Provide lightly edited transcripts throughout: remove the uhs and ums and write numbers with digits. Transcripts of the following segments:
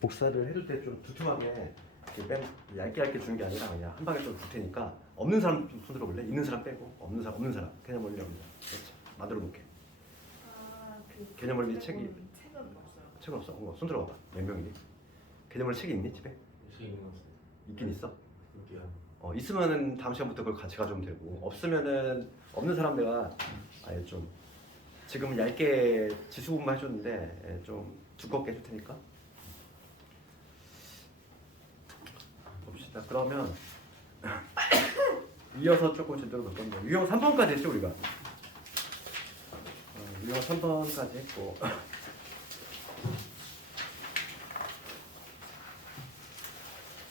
복사를 해줄 때 좀 두툼하게 이렇게 얇게 주는 게 아니라 그냥 한 방에 좀 줄 테니까 없는 사람 좀 손들어 볼래? 있는 사람 빼고 없는 사람 개념 원리 없는 사람. 그렇지. 만들어 놓게. 개념 원리 책이 책은 없어. 손들어 봐봐. 몇 명이니? 개념 원리 책이 있니 집에? 있긴 있어. 있으면은 다음 시간부터 그걸 같이 가져오면 되고 없으면은 없는 사람 내가 아예 좀 지금 얇게 지수분만 해줬는데 좀 두껍게 해줄 테니까 봅시다. 그러면 이어서 조금 제대로 볼 건데 유형 3번까지 했죠 우리가. 유형 3번까지 했고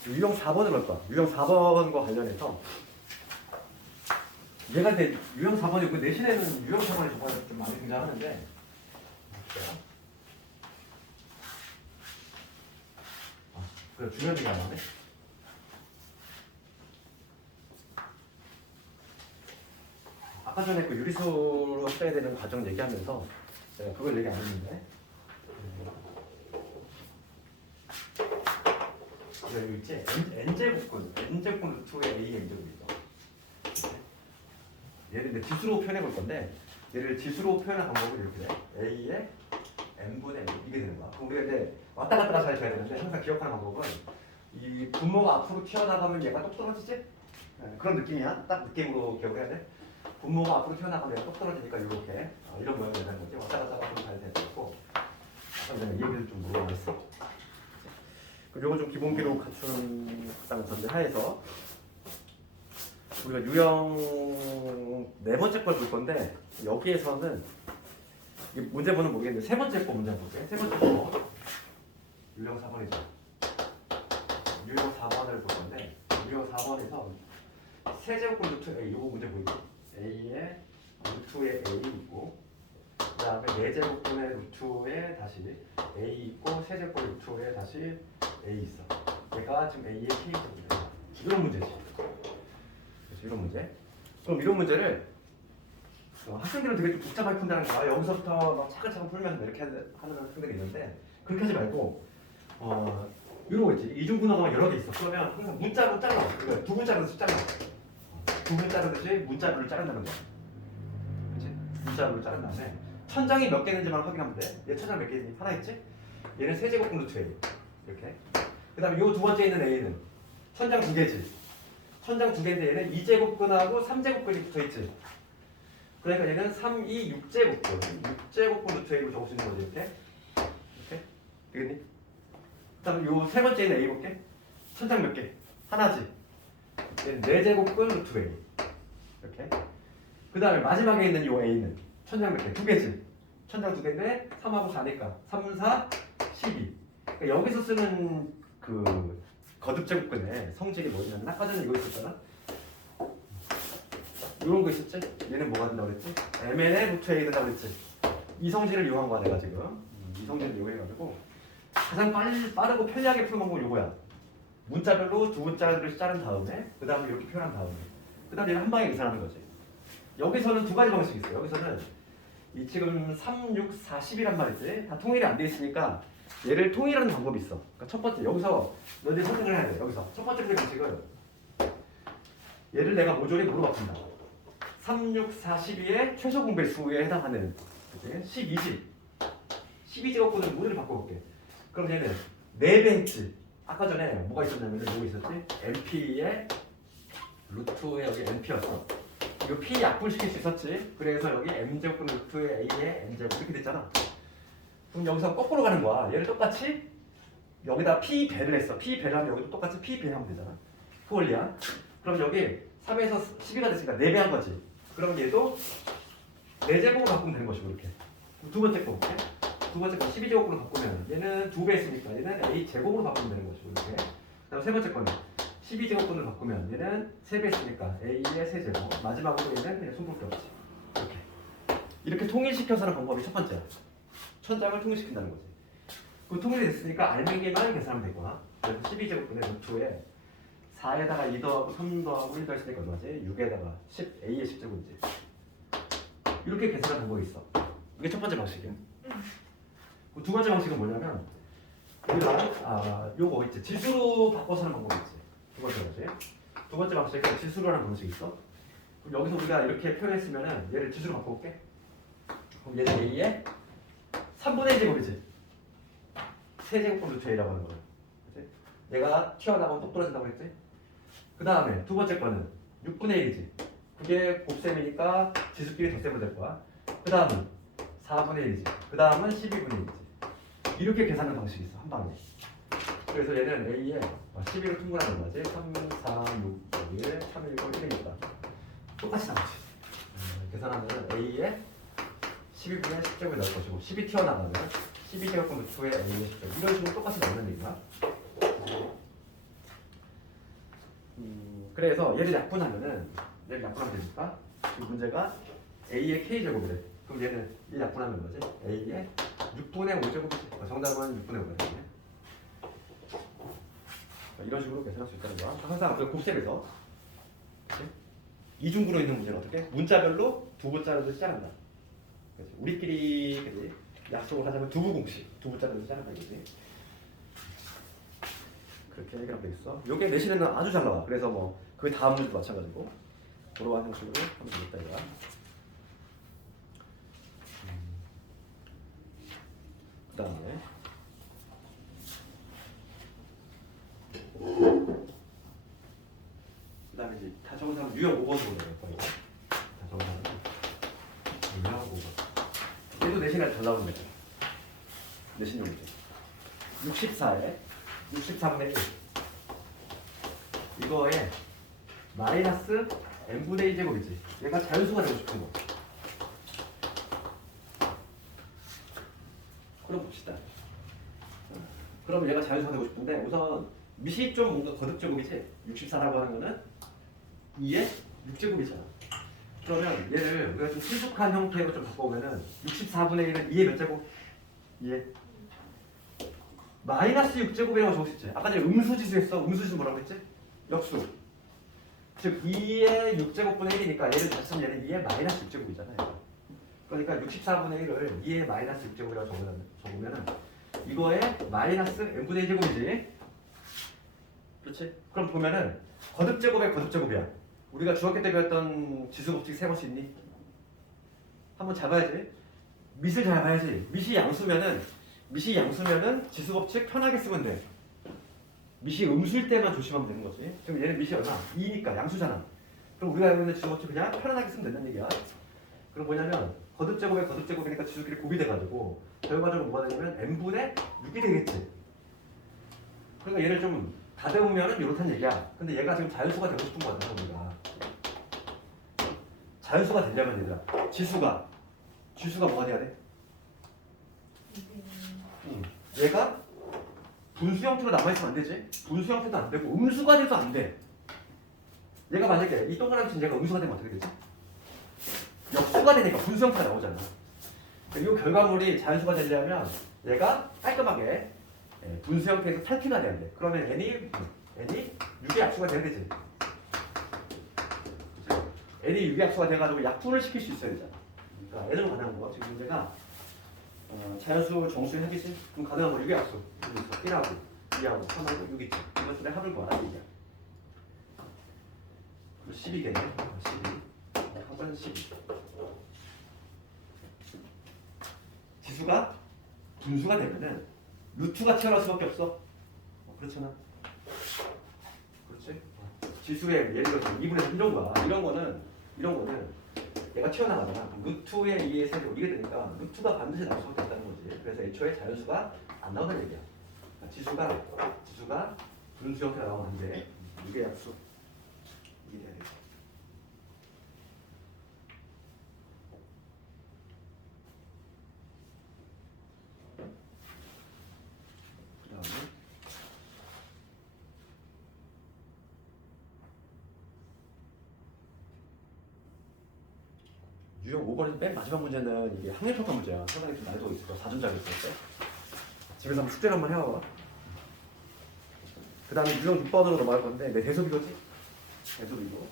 유형 4번을 볼 거야. 유형 4번과 관련해서 얘가 이제 유형 4번이 그 내신에는 유형 4번이 정말 좀 많이 등장하는데 그래 중요한 얘기 안 하네. 아까 전에 그 유리수로 써야 되는 과정 얘기하면서 제가 그걸 얘기 안 했는데 여기 있지? n제곱근 루트의 a n제곱이 있어. 얘를 이제 지수로 표현해 볼 건데 얘를 지수로 표현한 방법은 이렇게 돼. a의 n분의 n 이게 되는 거야. 그럼 우리가 이제 왔다 갔다 잘 해야 되는데 항상 기억하는 방법은 이 분모가 앞으로 튀어나가면 얘가 똑 떨어지지? 네, 그런 느낌이야. 딱 느낌으로 기억을 해야 돼. 분모가 앞으로 튀어나가면 얘가 똑 떨어지니까 이렇게 이런 모양이 되는 거지. 왔다 갔다 하면 잘 되고 아까 전에 이 얘기를 좀 물어봤어. 요거 좀 기본기로 갖추는 전제 하에서 우리가 유형 네 번째 걸 볼 건데 여기에서는 문제 보는 모르겠는데 세 번째 거 문제 볼게. 세 번째 거 유형 4번이죠. 유형 4번을 볼 건데 유형 4번에서 세제곱근 루트 a 요거 문제 보이죠? a의 루트에 a 있고 그 다음에 4제곱근의 루트에 다시 a 있고 세제곱 루트에 다시 a 있어. 얘가 지금 a의 k제곱이야. 이런 문제지. 그래서 이런 문제. 그럼 이런 문제를 학생들은 되게 좀 복잡하게 푼다는 거야. 여기서부터 막 차근차근 풀면 이렇게 하는 학생들이 있는데 그렇게 하지 말고 이런 거 있지. 이중분화가 여러 개 있어. 그러면 항상 문자로 잘라. 그러니까 두 문자로 잘라. 두 문 자르듯이 문자를 자른다는 거야. 그렇지? 문자로 자른 다음에 천장이 몇 개 있는지만 확인하면 돼. 얘 천장 몇 개 있니? 하나 있지? 얘는 세제곱근 루트 A. 이렇게. 그 다음에 요 두 번째 있는 A는 천장 두 개지. 천장 두 개인데 얘는 2제곱근하고 3제곱근이 붙어 있지. 그러니까 얘는 3, 2, 6제곱근. 6제곱근 루트 A로 적을 수 있는 거지. 이렇게. 이렇게. 되겠니? 그 다음에 요 세 번째 있는 A 볼게. 천장 몇 개? 하나지. 얘는 4제곱근 루트 A. 이렇게. 그 다음에 마지막에 있는 요 A는 천장 몇 개? 두 개지. 천장 두 개인데 3하고 4니까 3, 4, 12. 그러니까 여기서 쓰는 그 거듭제곱근의 성질이 뭐냐면 아까 전에 이거 있었잖아. 이런 거 있었지? 얘는 뭐가 된다고 그랬지? mn의 루트 a 된다고 그랬지? 이 성질을 이용한 거야 내가 지금. 이 성질을 이용해가지고 가장 빠르고 편리하게 푸는 방법은 이거야. 문자별로 두 문자를 자른 다음에 그 다음에 이렇게 표현한 다음에 그 다음에 얘는 한 방에 계산하는 거지. 여기서는 두 가지 방식이 있어요. 여기서는 이 지금 3, 6, 4, 10이란 말이지. 다 통일이 안 돼 있으니까 얘를 통일하는 방법이 있어. 그러니까 첫 번째 여기서 너희들이 선택을 해야 돼. 여기서 첫 번째 방식은 얘를 내가 모조리 뭐로 바꾼다. 3, 6, 4, 12의 최소 공배수에 해당하는 그치? 12제곱근을 모조리 바꿔볼게. 그럼 얘는 4배 했지. 아까 전에 뭐가 있었냐면 여기 있었지? NP의 루트에 여기 NP였어. 이거 P 약분시킬 수 있었지. 그래서 여기 M제곱분 루트에 A에 N제곱 이렇게 됐잖아. 그럼 여기서 거꾸로 가는 거야. 얘를 똑같이 여기다 P 배를 했어. P 배를 하면 여기도 똑같이 P 배 하면 되잖아. 푸올리야. 그럼 여기 3에서 12가 됐으니까 4배 한 거지. 그럼 얘도 4제곱으로 바꾸면 되는 것이고 이렇게. 두 번째 거 볼게. 두 번째 거 12제곱으로 바꾸면 얘는 2배 했으니까 얘는 A제곱으로 바꾸면 되는 것이고 이렇게. 그다음 세 번째 거는 12제곱분을 바꾸면 얘는 3배 했으니까 A의 세제곱. 마지막으로 얘는 그냥 손볼 게 없지. 이렇게 통일시켜서 하는 방법이 첫 번째야. 천장을 통일시킨다는 거지. 그 통일이 됐으니까 알맹이만 계산하면 되구나. 그래서 12제곱분의 루트에 4에다가 2 더하고 3 더하고 1 더했으니까 얼마지? 6에다가 10, A의 10제곱이지. 이렇게 계산하는 방법이 있어. 이게 첫 번째 방식이야. 두 번째 방식은 뭐냐면 우리가 요거 있지. 지수로 바꿔서 하는 방법이 있지. 두 번째 방식. 두 번째 방식은 지수로라는 방식이 있어. 그럼 여기서 우리가 이렇게 표현했으면은 얘를 지수로 바꿔볼게. 그럼 얘는 A의 3분의 1제곱이지. 세제곱분 루트 A라고 하는 거야. 그치? 얘가 튀어나가면 똑 떨어진다고 했지? 그 다음에 두 번째 거는 6분의 1이지. 그게 곱셈이니까 지수끼리 덧셈을 될 거야. 그 다음은 4분의 1이지. 그 다음은 12분의 1이지. 이렇게 계산하는 방식이 있어. 한 방에. 그래서 얘는 A에 12를 통분하는 거지. 3, 4, 6, 1, 3, 1, 1이니까 똑같이 나오지. 계산하면 A에 12분의 10제곱이 나올 것이고 10이 튀어나가면 12제곱분 루트에 A의 10제곱 이런 식으로 똑같이 나오는 얘기야. 그래서 얘를 약분하면 되니까 이 문제가 A의 K제곱이래. 그럼 얘는 얘 약분하면 뭐지? A의 6분의 5제곱이지. 정답은 6분의 5가 되네. 이런 식으로 계산할 수 있다는 거야. 항상 그 곱셈에서 이중구로 있는 문제는 어떻게? 문자별로 두부자로도 시작한다. 그렇지? 우리끼리 약속을 하자면 두부 공식, 두부자로도 시작한다 이거지. 그렇게 해결하면 되겠어. 요게 내신에는 아주 잘 나와. 그래서 뭐 그 다음 문제도 마찬가지고 그러한 형식으로 하면 되겠다 이거야. 그 다음에 이제 다 적은 사람 유형 5번 보내요. 다 적은 사람 유형 5번. 얘도 내신에 잘 나오는 거죠. 내신 용이죠. 64에 64분의 1 이거에 마이너스 n분의 1제곱이지. 얘가 자연수가 되고 싶은 거. 그럼 봅시다. 그럼 얘가 자연수가 되고 싶은데 우선 밑이 좀 뭔가 거듭제곱이지. 64라고 하는 거는 2의 6제곱이잖아. 그러면 얘를 우리가 좀 친숙한 형태로 좀 바꿔보면은 64분의 1은 2의 몇 제곱? 2의 마이너스 6제곱이라고 적을 수 있지. 아까 전에 음수지수 했어. 음수지수 뭐라고 했지? 역수. 즉 2의 6제곱분의 1이니까 얘를 다시 쓰면 얘는 2의 마이너스 6제곱이잖아요. 그러니까 64분의 1을 2의 마이너스 6제곱이라고 적으면은 이거에 마이너스 n분의 1제곱이지. 그렇지? 그럼 보면은 거듭제곱의 거듭제곱이야. 우리가 중학교 때 배웠던 지수법칙 세 번 수 있니? 한번 잡아야지. 밑을 잘 봐야지. 밑이 양수면은 지수법칙 편하게 쓰면 돼. 밑이 음수일 때만 조심하면 되는 거지. 지금 얘는 밑이 얼마? 2니까 양수잖아. 그럼 우리가 알고 있는 지수법칙 그냥 편안하게 쓰면 된다는 얘기야. 그럼 뭐냐면 거듭제곱의 거듭제곱이니까 지수끼리 곱이 돼가지고 결과적으로 뭐가 되냐면 n분의 6이 되겠지. 그러니까 얘를 좀 다듬으면은 이렇다는 얘기야. 근데 얘가 지금 자연수가 되고 싶은 거잖아 우리가. 자연수가 되려면 얘들아 지수가 뭐가 돼야 돼? 얘가 분수 형태로 남아있으면 안 되지. 분수 형태도 안 되고 음수가 돼도 안 돼. 얘가 만약에 이 동그라미 친 얘가 음수가 되면 어떻게 되지? 역수가 되니까 분수 형태가 나오잖아. 이 결과물이 자연수가 되려면 얘가 깔끔하게 분수 형태에서 탈피가 돼야 돼. 그러면 n이 6의 약수가 돼야 되지. n이 6의 약수가 돼가지고 약분을 시킬 수 있어야 되잖아. 그러니까 n으로 가능한 거. 지금 문제가 자연수 정수의 합이지? 그럼 가능한 거 6의 약수. 1하고 2하고 3하고 6 있지. 이것들의 합을 구하라 이게. 12겠네. 12. 합은 12. 지수가 분수가 되면은 루트가 튀어나올 수밖에 없어. 그렇잖아. 그렇지? 지수의 예를 들어서 2분의 3 이런 거야. 이런 거는 얘가 튀어나가잖아. 루트의 2의 세제곱 이게 되니까 루트가 반드시 나올 수밖에 없다는 거지. 그래서 애초에 자연수가 안 나오는 얘기야. 지수가 분수 형태가 나오면 안 돼. 이게 약수. 이게 돼야 돼. 그다음에 유형 5번에서 맨 마지막 문제는 이게 학력평가 문제야. 상당히 좀 난이도가 있을 거야. 4점 자격증 때. 집에서 한번 숙제를 한번 해와봐. 그 다음에 유형 6번으로 넘어갈 건데 내 대섭 이거지? 대섭 이거.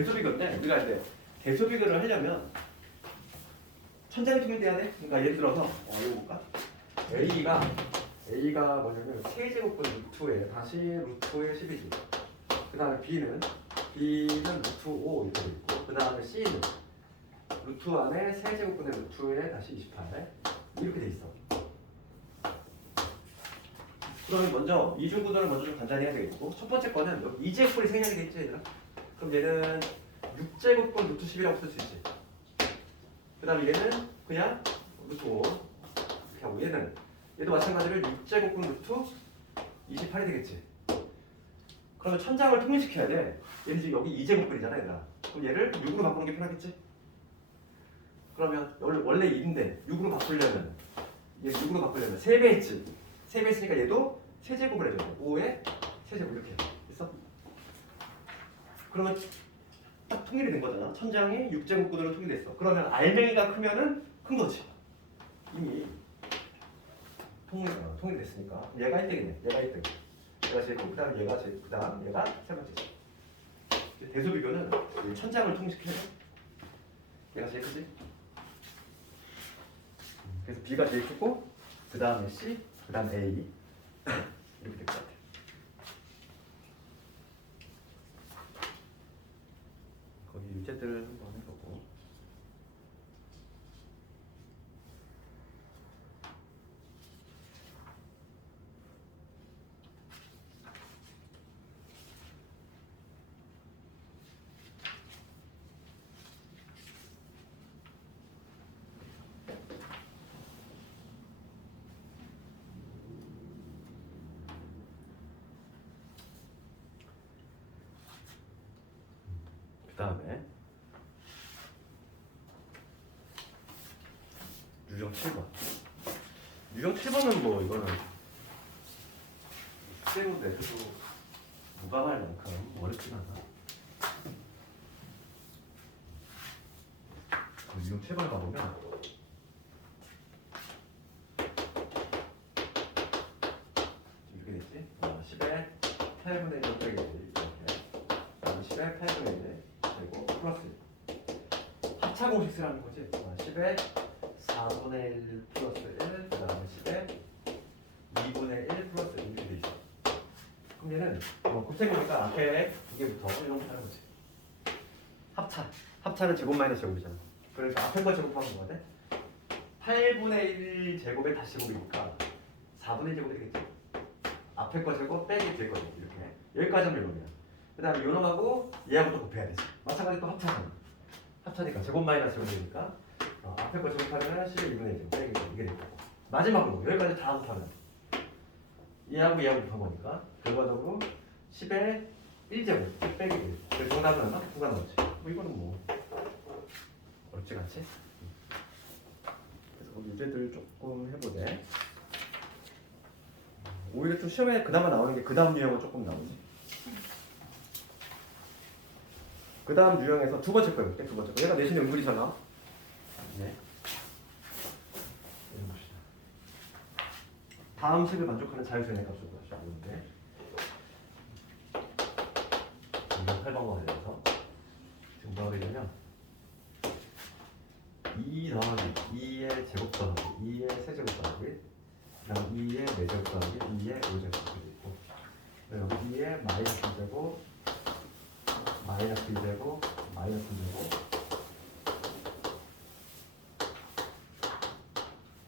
대소비교인데 우리가 이제 대소비교를 하려면 천장이 통일돼야 돼. 그러니까 예를 들어서 이거 볼까? A가 뭐냐면 세제곱분 루트에 다시 루트에 10이지. 그 다음에 B는 루트 5 이렇게 돼 있고 그 다음에 C는 루트 안에 세제곱분의 루트에 다시 28 이렇게 돼 있어. 그러면 먼저 이중구조를 먼저 좀 간단히 해야 되겠고 첫 번째 거는 여기 2제곱분이 생략이 돼 있지 얘들아? 그럼 얘는 6제곱분 루트 10이라고 쓸 수 있지. 그 다음에 얘는 그냥 루트 5 이렇게 하고 얘도 마찬가지로 6제곱분 루트 28이 되겠지. 그러면 천장을 통일시켜야 돼. 얘는 지금 여기 2제곱분이잖아 얘들아. 그럼 얘를 6으로 바꾸는 게 편하겠지? 그러면 원래 2인데 6으로 바꾸려면 얘 6으로 바꾸려면 3배 했지. 3배 했으니까 얘도 세제곱을 해줘야 돼. 5에 세제곱 이렇게 됐어? 그러면 딱 통일이 된 거잖아. 천장이 6제곱구조로 통일됐어. 그러면 알맹이가 크면은 큰 거지. 이미 통일됐으니까 얘가 1등이네. 얘가 제일 크고 그다음 얘가 제일 그다음 얘가 세 번째지. 대소비교는 천장을 통일시켜야 돼. 얘가 제일 크지. 그래서 B가 제일 크고 그 다음에 C, 그 다음 A 이렇게 될 것 같아. 거기 유제들 한번 해보고. 그 다음에 유형 7번. 유형 7번은 뭐 이거는 그대로 내줘도 무방할 만큼 어렵진 않아. 유형 7번을 가보면 이렇게 됐지? 10에 8분의 1 빼기 이렇게 10에 8분의 1 그리고 플러스 합차 공식 쓰라는 거지. 10에 4분의 1 플러스 1 그 다음에 10에 2분의 1 플러스 1 이렇게 돼 있어. 그럼 얘는 곱셈이니까 앞에 두 개부터 이렇게 하는 거지. 합차는 제곱 마이너스 제곱이잖아. 그래서 앞에 거 제곱하면 뭐가 돼? 8분의 1 제곱에 다시 제곱이니까 4분의 1 제곱이 되겠지. 앞에 거 제곱 빼기 뒤에 거 제곱 이렇게. 여기까지 하면 이놈이야. 그 다음에 요놈하고 얘하고 또 곱해야 되지. 마찬가지로 또 합차니까 제곱 마이너스 제곱이니까 앞에 거 제곱하면 10의 2분의 1 제곱 빼기 이게 되고 마지막으로 여기까지 다 곱하면 얘하고 곱한 거니까 결과적으로 10의 1제곱 빼기 1 그래서 정답은 얼마? 9가 나오지. 뭐 이거는 뭐 어렵지가 않지? 그래서 문제들 조금 해보되 오히려 좀 시험에 그나마 나오는 게 그 다음 유형은 조금 나오지. 그 다음 유형에서 두 번째 거 해볼게. 두 번째 거 얘가 내신의 음물이잖아. 네. 다음 식을 만족하는 자유선의 값을 구하시는데 8번과 관련해서 지금 뭐가 되냐면 2 더하기 2의 제곱 더하기 2의 세제곱 더하기 그 다음 2의 4제곱 더하기 2의 5제곱 이렇게 있고 여기 2의 마이너스 2제곱 마이너스 2제곱 마이너스 2제곱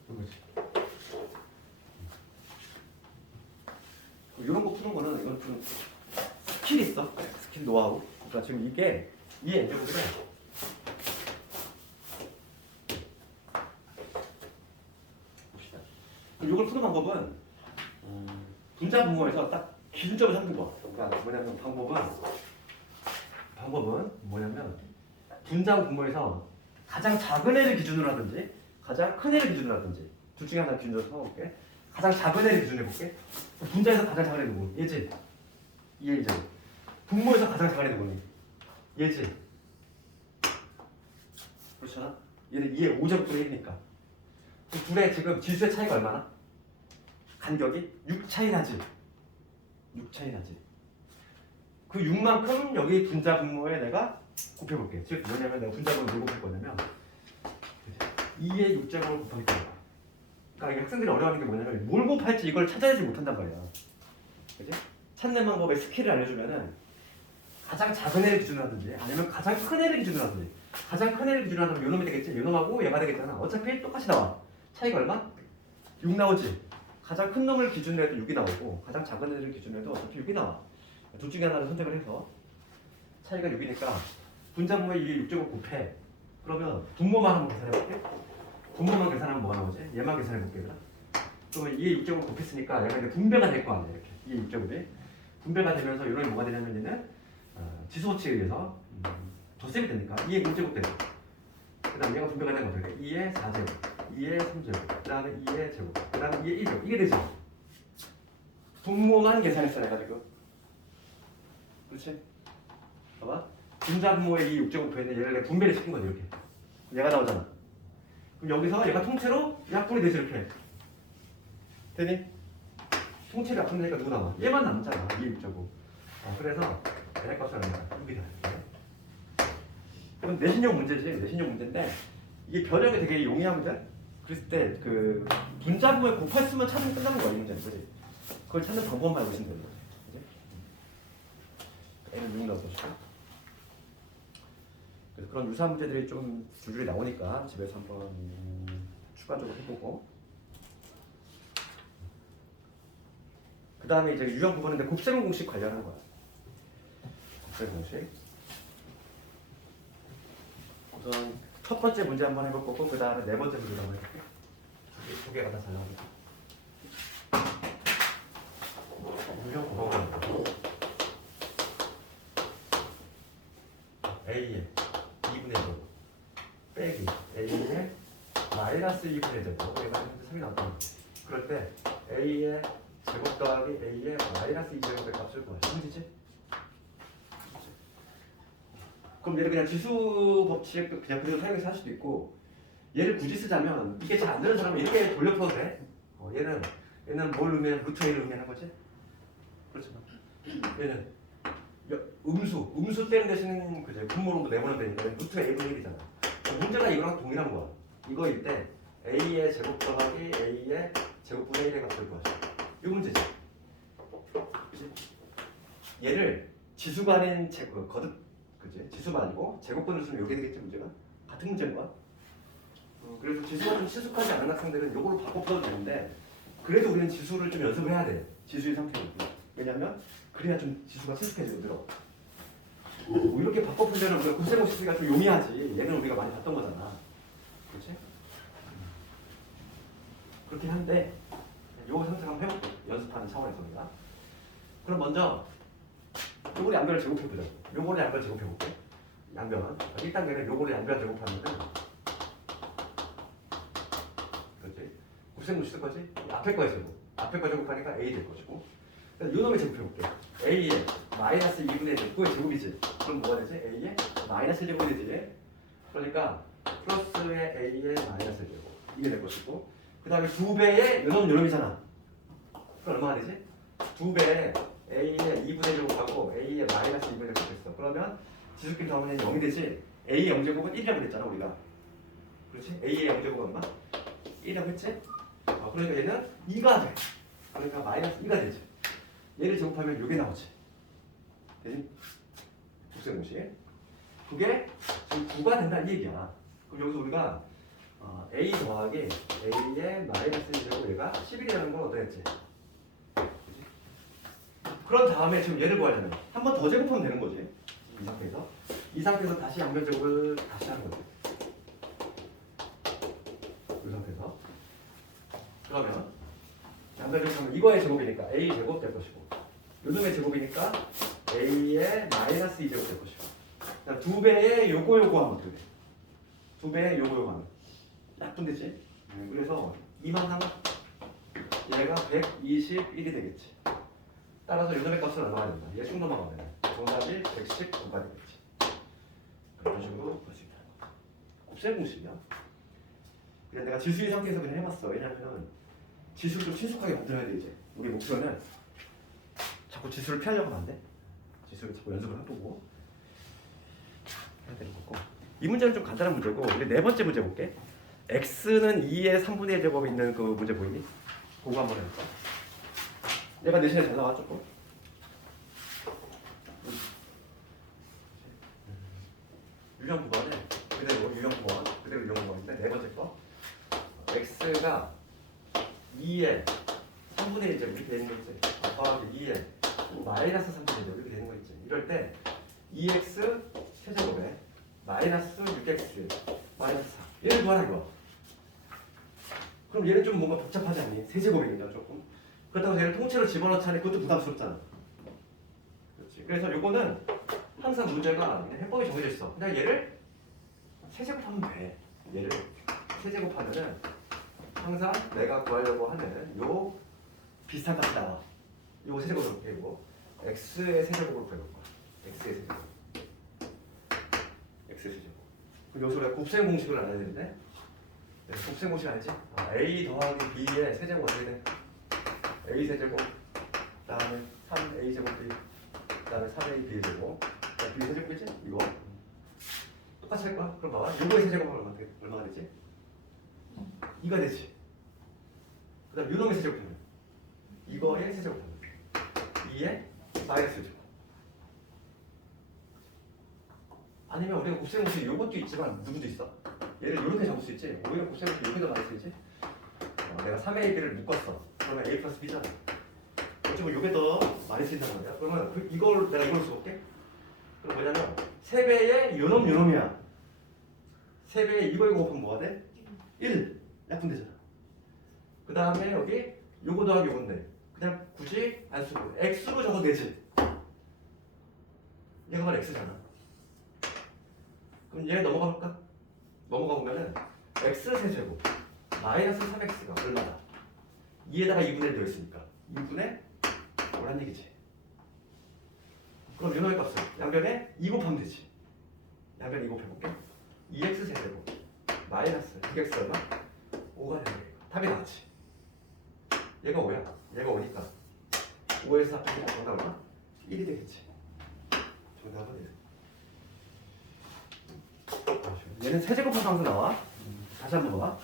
이거지. 이런 거 푸는 거는 이건 좀 스킬이 있어. 스킬 노하우. 그러니까 지금 이게 이 엔제곱이래. 봅시다. 이걸 푸는 방법은 분자 분모에서 딱 기준점을 잡는 거. 그러니까 뭐냐면 방법은 뭐냐면 분자 분모에서 가장 작은 애를 기준으로 하든지 가장 큰 애를 기준으로 하든지 둘 중에 하나 기준으로 써볼게. 가장 작은 애를 기준으로 해볼게. 분자에서 가장 작은 애는 뭐니? 얘지? 얘지. 분모에서 가장 작은 애는 뭐니? 얘지? 그렇잖아? 얘는 2의 5제곱분의 1이니까 둘의 지금 지수의 차이가 얼마나? 간격이 6 차이 나지? 6 차이 나지? 그 6만큼 여기 분자 분모에 내가 곱해볼게. 즉 뭐냐면 내가 분자 분모 뭘 곱할 거냐면 2의 6제곱을 곱하기 때문에. 그러니까 이게 학생들이 어려워하는 게 뭐냐면 뭘 곱할지 이걸 찾아내지 못한단 말이야. 그지? 찾는 방법의 스킬을 알려주면은 가장 작은 애를 기준으로 하든지 아니면 가장 큰 애를 기준으로 하든지 가장 큰 애를 기준으로 하면 요놈이 되겠지. 요놈하고 얘가 되겠잖아. 어차피 똑같이 나와. 차이가 얼마? 6 나오지. 가장 큰 놈을 기준으로 해도 6이 나오고 가장 작은 애를 기준으로 해도 어차피 6이 나와. 둘 중에 하나를 선택을 해서 차이가 6이니까 분자분모에 이게 6제곱 곱해. 그러면 분모만 한번 계산해볼게. 분모만 계산하면 뭐가 나오지? 얘만 계산해볼게. 그러면 2의 6제곱 곱했으니까 얘가 이제 분배가 될 거 아니야. 이렇게 2의 6제곱이 분배가 되면서 이놈이 뭐가 되냐면 얘는 지수법칙에 의해서 덧셈이 되니까 2의 6제곱 되죠. 그 다음에 얘가 분배가 되는 거 어떻게 돼? 2의 4제곱, 2의 3제곱, 그 다음에 2의 제곱, 그 다음에 2의 1제곱. 이게 되죠. 분모만 계산했어 내가 지금. 그렇지? 봐봐. 분자 분모에 이 6제곱 곱했는데 얘를 내가 분배를 시킨 거지 이렇게. 얘가 나오잖아. 그럼 여기서 얘가 통째로 약분이 되지 이렇게. 되니? 통째로 약분되니까 누구 나와? 얘만 남잖아. 2의 6제곱. 그래서 얘네 값을 얼마야? 6이 돼. 이건 내신용 문제지. 내신용 문제인데 이게 변형이 되게 용이한 문제? 그랬을 때 그 분자 분모에 곱할 수만 찾으면 끝나는 거야 이 문제는. 그지? 그걸 찾는 방법만 알고 있으면 되는 거야. 얘는 6 넣어주시고. 그래서 그런 유사한 문제들이 좀 줄줄이 나오니까 집에서 한번 추가적으로 해보고. 그 다음에 이제 유형 부분인데 곱셈 공식 관련한 거야. 곱셈 공식. 우선 첫 번째 문제 한번 해볼 거고 그 다음에 네 번째 문제 한번 해볼게. 두 개가 다 잘 나오니까. 유형 부분. A의 2분의 1 빼기 A의 마이너스 2분의 1 얘가 현재 3이 나왔다. 그럴 때 A의 제곱 더하기 A의 마이너스 2제곱의 값을 구하시면 되지. 그럼 얘를 그냥 지수 법칙 그냥 그대로 사용해서 할 수도 있고 얘를 굳이 쓰자면 이게 잘 안 되는 사람은 이렇게 돌려 풀어도 돼. 얘는 뭘 의미하는 루트 A를 의미하는 거지? 그렇잖아. 얘는 음수 때는 대신 그제 분모로 내보내면 되니까 루트 A분의 1이잖아. 문제가 이거랑 동일한 거야. 이거일 때 A의 제곱 더하기 A의 제곱분의 1의 값을 구하자. 이 문제지. 그치? 얘를 지수가 아닌 거듭 그지? 지수가 아니고 제곱분을 쓰면 이게 되겠지 문제가? 같은 문제인 거야. 그래서 지수가 좀 친숙하지 않은 학생들은 이걸로 바꿔 풀어도 되는데 그래도 우리는 지수를 좀 연습을 해야 돼. 지수의 상태로. 왜냐면 그래야 좀 지수가 친숙해지고 늘어. 이렇게 바꿔 풀려면 우리가 곱셈공식가 좀 용이하지. 얘는 우리가 많이 봤던 거잖아. 그렇지? 그렇긴 한데 요거 상태 한번 해볼게. 연습하는 차원에서 우리가. 그럼 먼저 요거의 양변을 제곱해보자. 요거의 양변을 제곱해볼게. 양변. 1단계는 요거의 양변 제곱하면은 그렇지? 곱셈공식 쓸 거지? 앞에 거에 제곱. 앞에 거 제곱하니까 A 될 것이고. 그래서 요 놈의 제곱해볼게. A의 마이너스 2분의 1 그거의 제곱이지. 그럼 뭐가 되지? A의 마이너스 1제곱이 되지. 그러니까 플러스의 A의 마이너스 1제곱 이게 될 것이고 그 다음에 2배의 요놈이잖아. 그럼 얼마가 되지? 2배의 A의 2분의 1제곱하고 A의 마이너스 2분의 1 됐어. 그러면 지수끼리 더하면 0이 되지. A의 0제곱은 1이라고 그랬잖아 우리가. 그렇지? A의 0제곱은 얼마? 1이라고 했지? 그러니까 얘는 2가 돼. 그러니까 마이너스 2가 되지. 얘를 제곱하면 이게 나오지. 되지? 곱셈공식. 그게 지금 9가 된다는 얘기야. 그럼 여기서 우리가 A 더하기 A의 마이너스 1제곱 얘가 11이라는 건 어떠했지? 그런 다음에 지금 얘를 구하려면 한 번 더 제곱하면 되는 거지. 이 상태에서 다시 양변 제곱을 다시 하는 거지. 이 상태에서 그러면 양변 제곱하면 이거의 제곱이니까 A 제곱 될 것이고 요놈의 제곱이니까 A의 마이너스 2제곱 될 것이고 2배의 요거 하면 어떻게 돼? 2배의 요거 하면 약분되지? 그래서 2만 하면 얘가 121이 되겠지. 따라서 요놈의 값은 얼마가 된다? 얘 쑥 넘어가면 정답이 119가 되겠지. 그런 식으로 볼 수 있다. 곱셈 공식이야. 그냥 내가 지수의 상태에서 그냥 해봤어. 왜냐면 지수를 좀 친숙하게 만들어야 돼 이제. 우리 목표는 자꾸 지수를 피하려고 하면 안 돼. 지수. 자꾸 연습을 해보고 해야 되는 거고. 이 문제는 좀 간단한 문제고 우리 네 번째 문제 볼게. x는 2의 3분의 1 제곱이 있는 그 문제 보이니? 그거 한번 해볼까? 얘가 내신에 잘 나와 조금. 유형 9번에 그대로 유형 9번 그대로 유형 9번인데 네 번째 거 x가 2의 3분의 1 제곱 이렇게 되는 거 있지. 더하기 2의 마이너스 3분의 1 제곱 이렇게 되는 거 있지. 이럴 때 2x 세제곱에 마이너스 6x 마이너스 4 얘를 구하라 이거. 그럼 얘는 좀 뭔가 복잡하지 않니? 세제곱이니까 조금. 그렇다고 얘를 통째로 집어넣자니 그것도 부담스럽잖아. 그렇지. 그래서 요거는 항상 문제가 해법이 정해져 있어. 그냥 얘를 세제곱하면 돼. 얘를 세제곱하면은 항상 내가 구하려고 하는 요 비슷한 값이 나와. 요 세제곱으로 구해고 x의 세제곱으로 구해볼 거야. x의 세제곱. x의 세제곱. 그럼 여기서 내가 곱셈 공식을 알아야 되는데 곱셈 공식 알지? a 더하기 b의 세제곱 어떻게 돼? a 세제곱 그다음에 3a 제곱 b 그다음에 3a b 제곱 b 세제곱이지? 이거 똑같이 할 거야? 그럼 봐봐. 요거의 세제곱은 얼마가 되지? 2가 되지. 그 다음 요놈의 세제곱은 이거의 세제곱은 2의 마이너스 세제곱. 아니면 우리가 곱셈 공식 요것도 있지만 누구도 있어? 얘를 이렇게 잡을 수 있지. 오히려 곱셈 공식 이렇게 더 많이 쓰이지. 내가 3AB를 묶었어. 그러면 A 플러스 B잖아. 어쩌면 요게 더 많이 쓰인단 말이야. 그러면 이걸 내가 이걸로 써볼게. 그럼 뭐냐면 3배의 요놈이야. 3배의 이거 곱하면 뭐가 돼? 1. 약분되잖아. 그 다음에 여기 요거 더하기 요건데 그냥 굳이 안 쓰고 x로 적어도 되지. 얘가 바로 x잖아. 그럼 얘 넘어가 볼까? 넘어가 보면은 x 세제곱 마이너스 3x가 얼마다? 2에다가 2분의 1 들어있으니까 2분의 5란 얘기지. 그럼 요놈의 값을 양변에 2 곱하면 되지. 양변에 2 곱해볼게. 2x 세제곱 마이너스 6x 얼마? 5가 되는 거야. 답이 나왔지. 얘가 5야. 얘가 5니까 5에서 4 빼면 정답 얼마? 1이 되겠지. 정답은 1. 얘는 세제곱해서 항상 나와. 다시 한번 봐.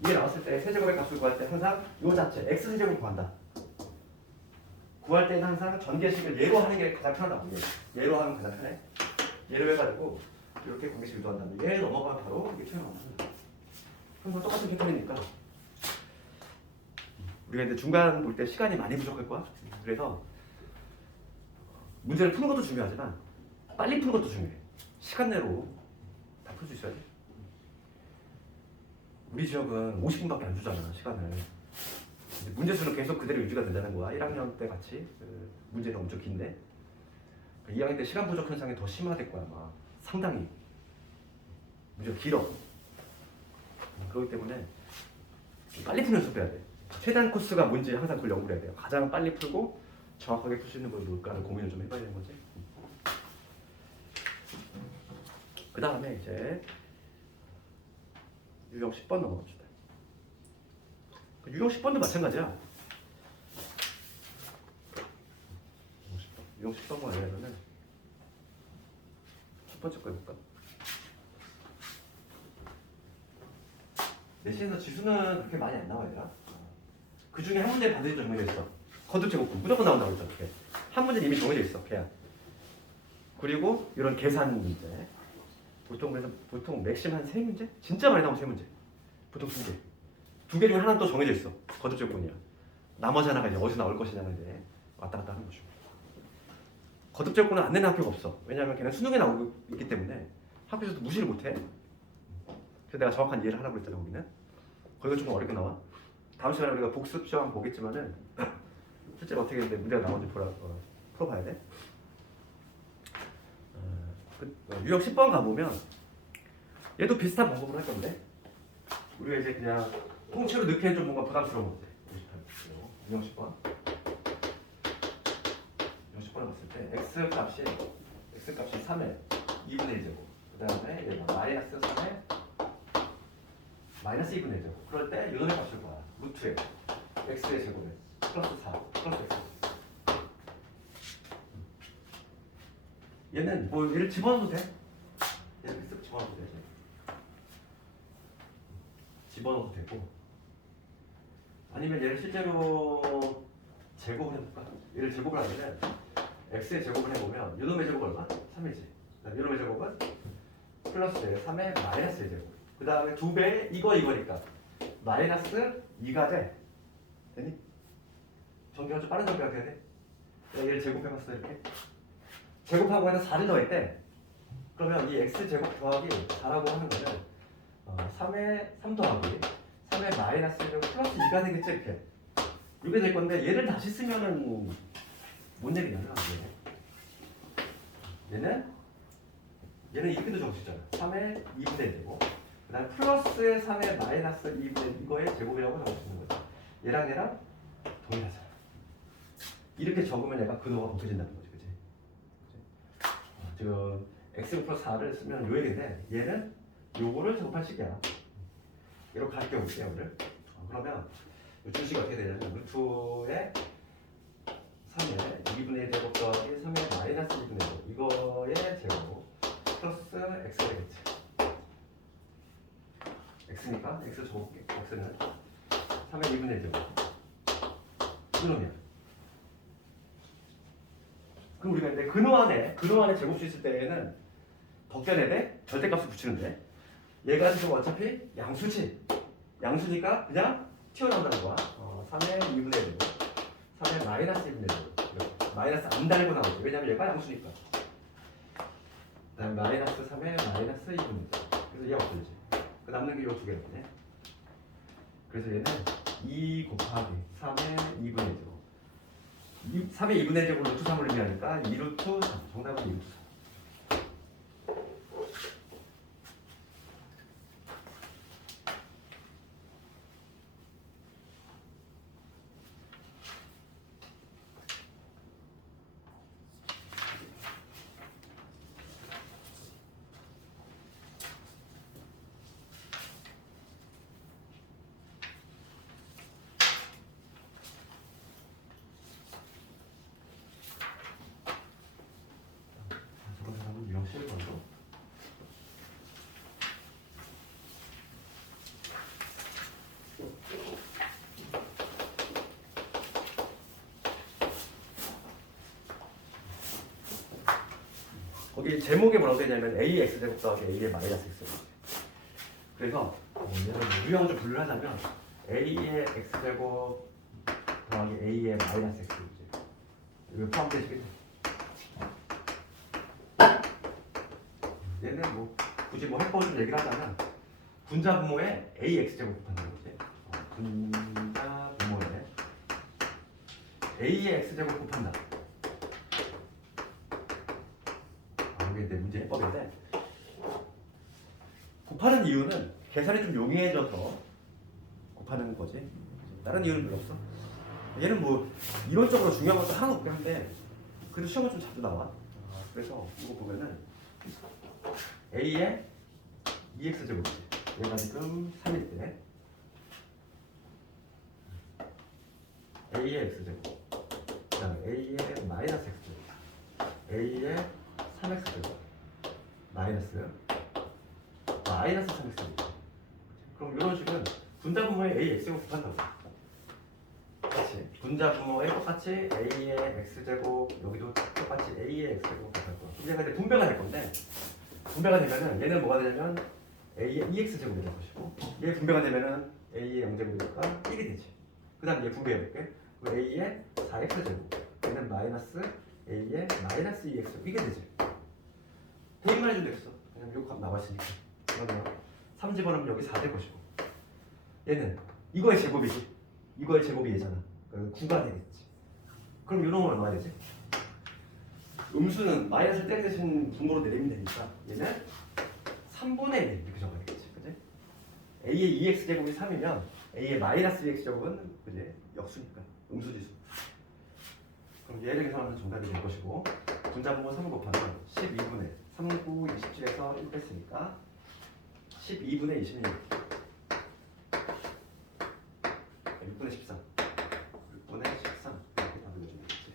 이게 나왔을 때 세제곱의 값을 구할 때 항상 요 자체 x 세제곱 구한다. 구할 때는 항상 전개식을 얘로 하는 게 가장 편하다고. 얘로 하면 가장 편해. 얘로 해가지고 이렇게 공개식 유도한 다음에 얘 넘어가면 바로 이게 튀어나옵니다. 항상 똑같은 패턴이니까 우리가 이제 중간 볼 때 시간이 많이 부족할 거야. 그래서 문제를 푸는 것도 중요하지만 빨리 푸는 것도 중요해. 시간 내로 다 풀 수 있어야지. 우리 지역은 50분밖에 안 주잖아 시간을. 문제 수는 계속 그대로 유지가 된다는 거야. 1학년 때 같이 문제는 엄청 긴데 2학년 때 시간 부족 현상이 더 심화될 거야 아마. 상당히 문제가 길어. 그렇기 때문에 빨리 푸는 연습해야 돼. 최단 코스가 뭔지 항상 그걸 연구를 해야 돼요. 가장 빨리 풀고 정확하게 풀 수 있는 건 뭘까를 고민을 좀 해봐야 되는 거지. 그 다음에 이제 유형 10번 넘어갑시다. 유형 10번도 마찬가지야. 유형 10번 뭐 하냐면은 첫 번째 거 해볼까? 내신에서 지수는 그렇게 많이 안 나와요. 그 중에 한 문제 반드시 정해져 있어. 거듭 제곱분 무조건 나온다고 했죠. 그게. 한 문제는 이미 정해져 있어. 걔야. 그리고 이런 계산 문제. 보통 맥심 한 3문제? 진짜 많이 나오면 3문제. 보통 2개. 2개 중에 하나는 또 정해져 있어. 거듭 제곱분이야. 나머지 하나가 이제 어디서 나올 것이냐는 이제 왔다 갔다 하는 거죠. 거듭 제곱분은 안 내는 학교가 없어. 왜냐하면 걔는 수능에 나오고 있기 때문에 학교에서도 무시를 못해. 그래서 내가 정확한 이해를 하라고 했잖아. 우리는. 거기가 조금 어렵게 나와. 다음 시간에 우리가 복습 시험 보겠지만은 실제로 어떻게 문제가 나오는지 풀어봐야 돼. 유형 10번 가보면 얘도 비슷한 방법으로 할 건데 우리가 이제 그냥 통째로 넣기엔 좀 뭔가 부담스러운 문제. 유형 10번. 유형 10번을 봤을 때 x 값이 3의 2분의 1 제곱. 그 다음에 얘가 마이너스 3의 마이너스 2분의 1 제곱. 그럴 때 요놈의 값을 구하. 루트에 x의 제곱에 플러스 4 플러스 x. 얘는 뭐 얘를 집어넣어도 돼. 얘를 쓱 집어넣어도 되지. 집어넣어도 되고. 아니면 얘를 실제로 제곱을 해볼까? 얘를 제곱을 하면 x의 제곱을 해보면 요놈의 제곱 얼마? 3이지. 요놈의 제곱은 플러스 3의 마이너스 1제곱. 그 다음에 2배 이거니까 마이너스 2가 돼. 되니? 전개가 좀 빠른 전개가 돼야 돼. 내가 얘를 제곱해봤어 이렇게. 제곱하고 해서 4를 더했대. 그러면 이 x제곱 더하기 4라고 하는 거는 3의 3 더하기 3의 마이너스 1제곱 플러스 2가 되겠지 이렇게. 이게 될 건데 얘를 다시 쓰면은 뭔 얘기냐면 얘는 이렇게도 적을 수 있잖아. 3의 2분의 1이고 그 다음에 플러스 3의 마이너스 2분의 1 이거의 제곱이라고 적을 수 있는 거지. 얘랑 동일하잖아. 이렇게 적으면 얘가 근호가 곱해진다는 거지. 그치? 지금 x 플러스 4를 쓰면 요 얘기인데 얘는 요거를 제곱할 식이야. 이렇게 할게 볼게요 오늘. 그러면 이 주식이 어떻게 되냐면 루트의 3의 2분의 1 제곱 더하기 3의 마이너스 2분의 1 이거의 제곱 플러스 x가 되겠지. x니까 x 적어볼게. x는 3의 2분의 1 제곱 이놈이야. 그럼 우리가 이제 근호 안에 제곱수 있을 때에는 벗겨내야 돼. 절대값을 붙이는데 얘가 지금 어차피 양수지. 양수니까 그냥 튀어나온다는 거야. 3의 2분의 1 3의 마이너스 2분의 1 마이너스 안 달고 나오지. 왜냐면 얘가 양수니까. 그 다음에 마이너스 3의 마이너스 2분의 1 그래서 얘가 없어지지. 그 남는 게 요 두 개거든요. 그래서 얘는 2 곱하기 3의 2분의 1 3의 2분의 1제곱 루트 3을 의미하니까 2루트 3 정답은 2루트 3. 저런 사람은 명시를 건도 거기 제목에 뭐라고 되냐면 ax 제곱 더하기 a의 마이너스 x. 그래서 얘를 유형을 좀 분류를 하자면 a의 x 제곱 더하기 a의 마이너스 x 이거 포함되시겠죠? 얘는 뭐 굳이 뭐 해법을 좀 얘기를 하자면 분자 분모에 ax 제곱 곱한다는 거지. 분자 분모에 a의 x 제곱 곱한다. 이게 내 문제 해법인데 곱하는 이유는 계산이 좀 용이해져서 곱하는 거지. 다른 이유는 별로 없어. 얘는 뭐 이론적으로 중요한 것도 하나도 없긴 한데 그래도 시험은 좀 자주 나와. 그래서 이거 보면은 a의 2x 제곱이지. 얘가 지금 3일 때 a의 x 제곱 그 다음에 a의 마이너스 x 제곱 a의 3x 제곱 마이너스 3x 제곱. 그럼 이런 식은 분자 분모에 a x 제곱 곱한다고. 똑같이 분자 분모에 똑같이 a의 x 제곱 여기도 똑같이 a의 x 제곱 곱할 거야. 이제 근데 분배가 될 건데 분배가 되면은 얘는 뭐가 되냐면 a의 2x 제곱이 될 것이고 얘 분배가 되면은 a의 0제곱이니까 1이 되지. 그 다음 얘 분배해볼게. a의 4x 제곱 얘는 마이너스 a의 마이너스 2x 제곱 이게 되지. 대입만 해주면 되겠어. 그냥 요 값 나왔으니까. 그러면 3 집어넣으면 여기 4 될 것이고 얘는 이거의 제곱이지. 이거의 제곱이 얘잖아. 그러니까 9가 되겠지. 그럼 이런 건 얼마나 되지? 음수는 마이너스를 때 대신 분모로 내리면 되니까 얘는 3분의 1 이렇게 적어야 되겠지. 그치? a의 2x 제곱이 3이면 a의 마이너스 2x 제곱은 그치? 역수니까 음수지수. 그럼 얘를 계산하면 정답이 될 것이고 분자 분모 3 곱하면 12분의 3, 9, 27에서 1 뺐으니까 12분의 26 6분의 13 6분의 13 이렇게 답을 내주면 되겠지.